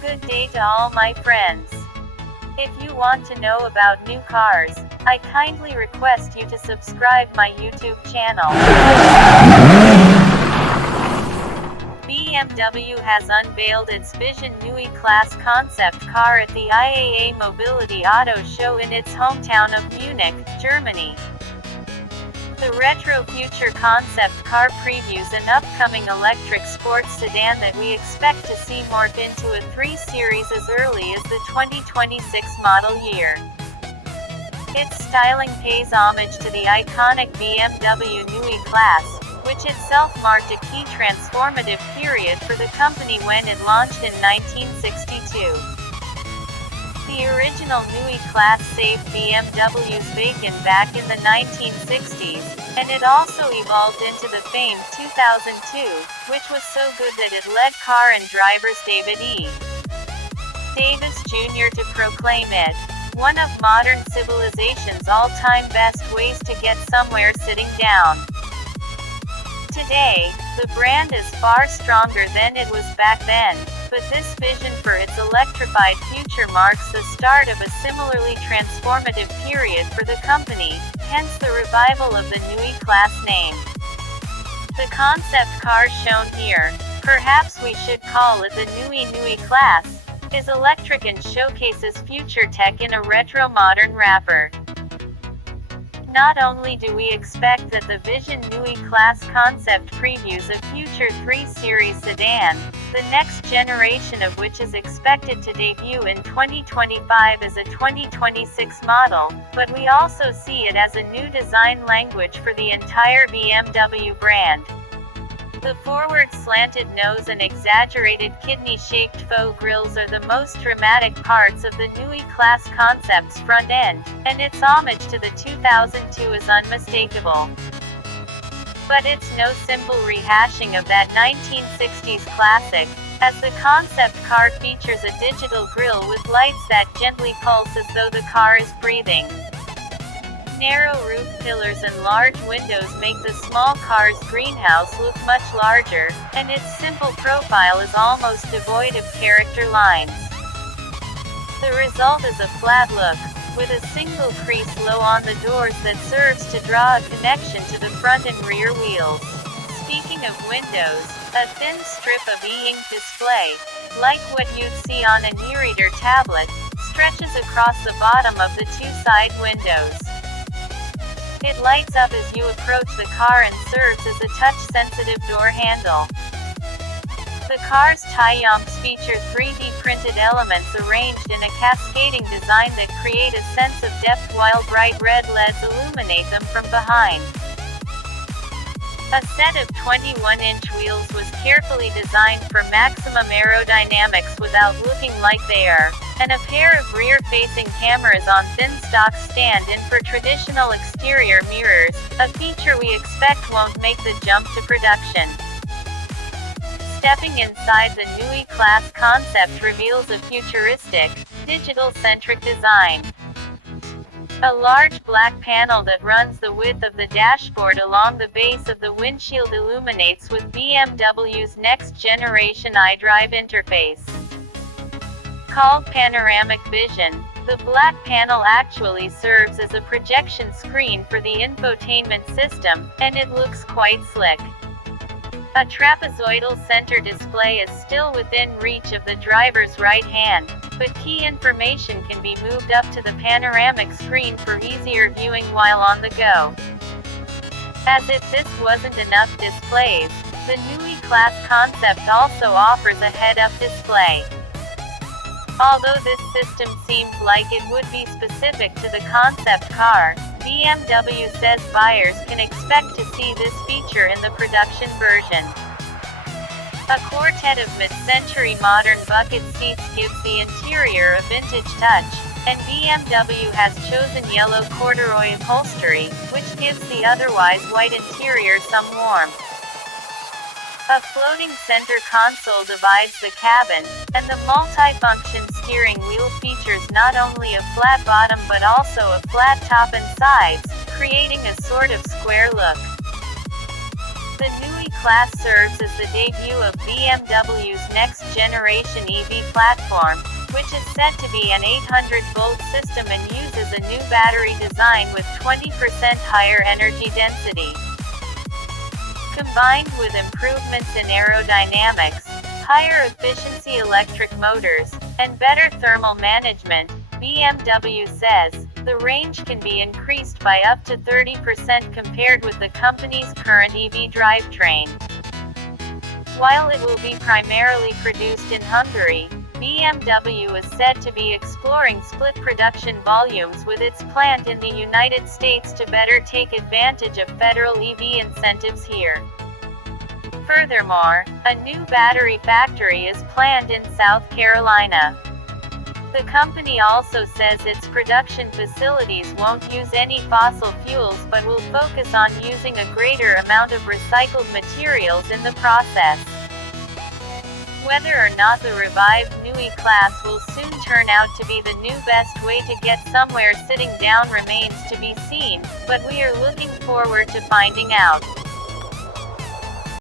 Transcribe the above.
Good day to all my friends. If you want to know about new cars, I kindly request you to subscribe my YouTube channel. BMW has unveiled its Vision Neue Klasse concept car at the IAA Mobility Auto Show in its hometown of Munich, Germany. The retro future concept car previews an upcoming electric sports sedan that we expect to see morph into a 3 Series as early as the 2026 model year. Its styling pays homage to the iconic BMW Neue Klasse, which itself marked a key transformative period for the company when it launched in 1962. The original Neue Klasse saved BMW's wagon back in the 1960s, and it also evolved into the famed 2002, which was so good that it led car and drivers David E. Davis Jr. to proclaim it one of modern civilization's all-time best ways to get somewhere sitting down. Today, the brand is far stronger than it was back then, but this vision for its electrified future marks the start of a similarly transformative period for the company, hence the revival of the Neue Klasse name. The concept car shown here, perhaps we should call it the Neue Klasse, is electric and showcases future tech in a retro-modern wrapper. Not only do we expect that the Vision Neue Klasse concept previews a future 3 Series sedan, the next generation of which is expected to debut in 2025 as a 2026 model, but we also see it as a new design language for the entire BMW brand. The forward slanted nose and exaggerated kidney-shaped faux grills are the most dramatic parts of the Neue Klasse concept's front end, and its homage to the 2002 is unmistakable. But it's no simple rehashing of that 1960s classic, as the concept car features a digital grille with lights that gently pulse as though the car is breathing. Narrow roof pillars and large windows make the small car's greenhouse look much larger, and its simple profile is almost devoid of character lines. The result is a flat look, with a single crease low on the doors that serves to draw a connection to the front and rear wheels. Speaking of windows, a thin strip of e-ink display, like what you'd see on an e-reader tablet, stretches across the bottom of the two side windows. It lights up as you approach the car and serves as a touch-sensitive door handle. The car's tie-yomps feature 3D printed elements arranged in a cascading design that create a sense of depth while bright red LEDs illuminate them from behind. A set of 21-inch wheels was carefully designed for maximum aerodynamics without looking like they are, and a pair of rear-facing cameras on thin stock stand in for traditional exterior mirrors, a feature we expect won't make the jump to production. Stepping inside the Neue Klasse concept reveals a futuristic, digital-centric design. A large black panel that runs the width of the dashboard along the base of the windshield illuminates with BMW's next-generation iDrive interface. Called Panoramic Vision, the black panel actually serves as a projection screen for the infotainment system, and it looks quite slick. A trapezoidal center display is still within reach of the driver's right hand, but key information can be moved up to the panoramic screen for easier viewing while on the go. As if this wasn't enough displays, the Neue Klasse concept also offers a head-up display. Although this system seems like it would be specific to the concept car, BMW says buyers can expect to see this feature in the production version. A quartet of mid-century modern bucket seats gives the interior a vintage touch, and BMW has chosen yellow corduroy upholstery, which gives the otherwise white interior some warmth. A floating center console divides the cabin, and the multi-function steering wheel features not only a flat bottom but also a flat top and sides, creating a sort of square look. The Neue Klasse serves as the debut of BMW's next-generation EV platform, which is set to be an 800-volt system and uses a new battery design with 20% higher energy density. Combined with improvements in aerodynamics, higher efficiency electric motors, and better thermal management, BMW says, the range can be increased by up to 30% compared with the company's current EV drivetrain. While it will be primarily produced in Hungary, BMW is said to be exploring split production volumes with its plant in the United States to better take advantage of federal EV incentives here. Furthermore, a new battery factory is planned in South Carolina. The company also says its production facilities won't use any fossil fuels but will focus on using a greater amount of recycled materials in the process. Whether or not the revived Neue Klasse will soon turn out to be the new best way to get somewhere sitting down remains to be seen, but we are looking forward to finding out.